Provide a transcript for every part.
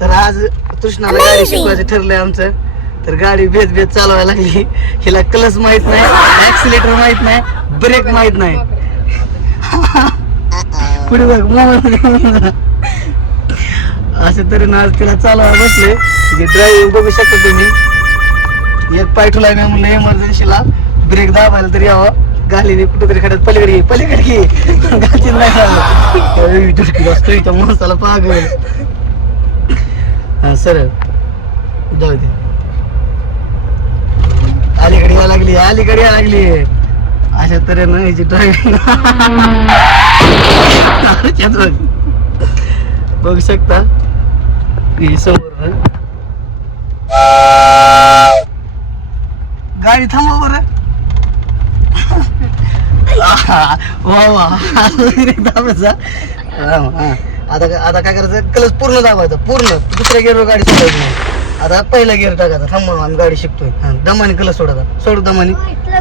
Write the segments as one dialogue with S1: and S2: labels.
S1: तर आज कृष्णाला गाडी शिकवायचं ठरलंय आमचं. तर गाडी भेद भेद चालवायला लागली. हिला क्लच माहीत नाही ऍक्सिलेटर माहीत नाही ब्रेक माहीत नाही. पुढे बघ मोबाईल अशा तऱ्हेनं आज तिला चालवायला बसले जे ड्रायव्हिंग बघू शकता तुम्ही. एक पाय ठुलाय मी म्हणलं इमर्जन्सीला ब्रेक दाबायला तरी यावं. गालीने कुठेतरी खड्यात पलीकडे घे पलीकडे घे गाची नाही झालं असतो त्या माणसाला पागल. हा सरळ. जाऊ दे. अलीकडे या लागली अलीकडे या लागली. अशा तऱ्हेनं याची ड्रायव्हिंग बघू. शकता. ही समोर गाडी थांबा बरं. वा वा. दाबायचा आता काय- आता काय करायचं? क्लच पूर्ण दाबायचा. पूर्ण. दुसऱ्या गिअरवर गाडी सोडायची नाही. आता पहिला गिअर टाकायचा. थांबवा आम्ही गाडी शिकतोय. हा, दमाने क्लच सोडायचा. सोड दमाने.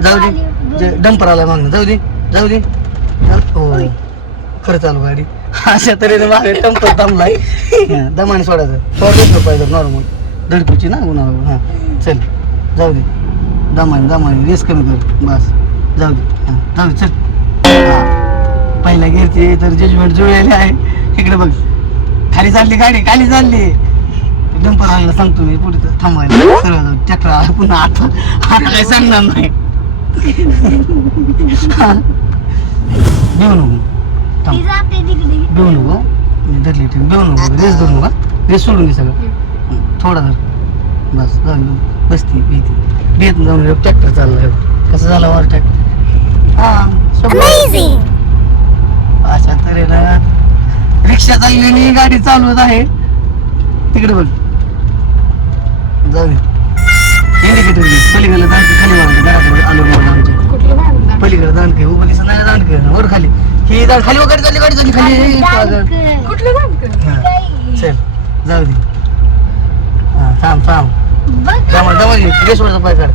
S1: जाऊ दे. डंपर आला मागणं जाऊ दे. जाऊ दे. हा, हो खरं चालू गाडी. अशा तऱ्हेने मागे टंपर थांबलाय हा, दमाने सोडायचं. सोडायचं पाहिजे नॉर्मल धडकीची ना उन्हाळा. हा चल. जाऊ दे. दमाने दमाने. रेस कमी कर. बस. जाऊ दे. हा, जाऊ दे. चल. हा. पहिल्या गिरची तर जजमेंट जुळलेले आहे. इकडे बघ. खाली चालली गाडी खाली चालली. डंपर सांगतो मी पुढे थांबायला. सरळ जाऊ ट्रॅक्टर आला पुन्हा आता आता काही सांगणार नाही. देऊ नको. थांब. देऊ नको. मी धरली ठेव देऊ नको. रेस धरू नका. रेस सोडून दे सगळं. थोडा धर. बस जाऊ दे. बसती भीती. भेट जाऊन ट्रॅक्टर चाललाय. कसं झाला वर ट्रॅक्टर? हा. अशा तऱ्हेनं रिक्षा चाललेली गाडी चालवत आहे. तिकडे बघ जाऊ दे इंडिकेटर पलीकडे दांडके खाली पलीकडे दांडके उभं दिसत नाही दांडके वर खाली. ही दांड खाली वगैरे चालली गाडी चालली. खाली. हा, चल. जाऊ दे. हा थांब थांब. रेस वरचा पाय काढ.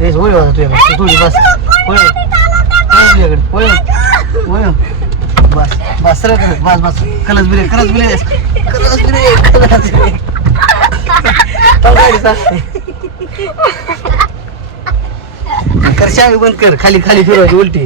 S1: रेस वळ वाजा तुझ्याकडे. तू थोडी बस. वळ तुझ्याकडे. वळ बस रे बस बस. Clutch brake clutch brake clutch brake clutch brake तो गाडी चालते. कर चावी बंद कर. खाली खाली फिरवायची उलटी.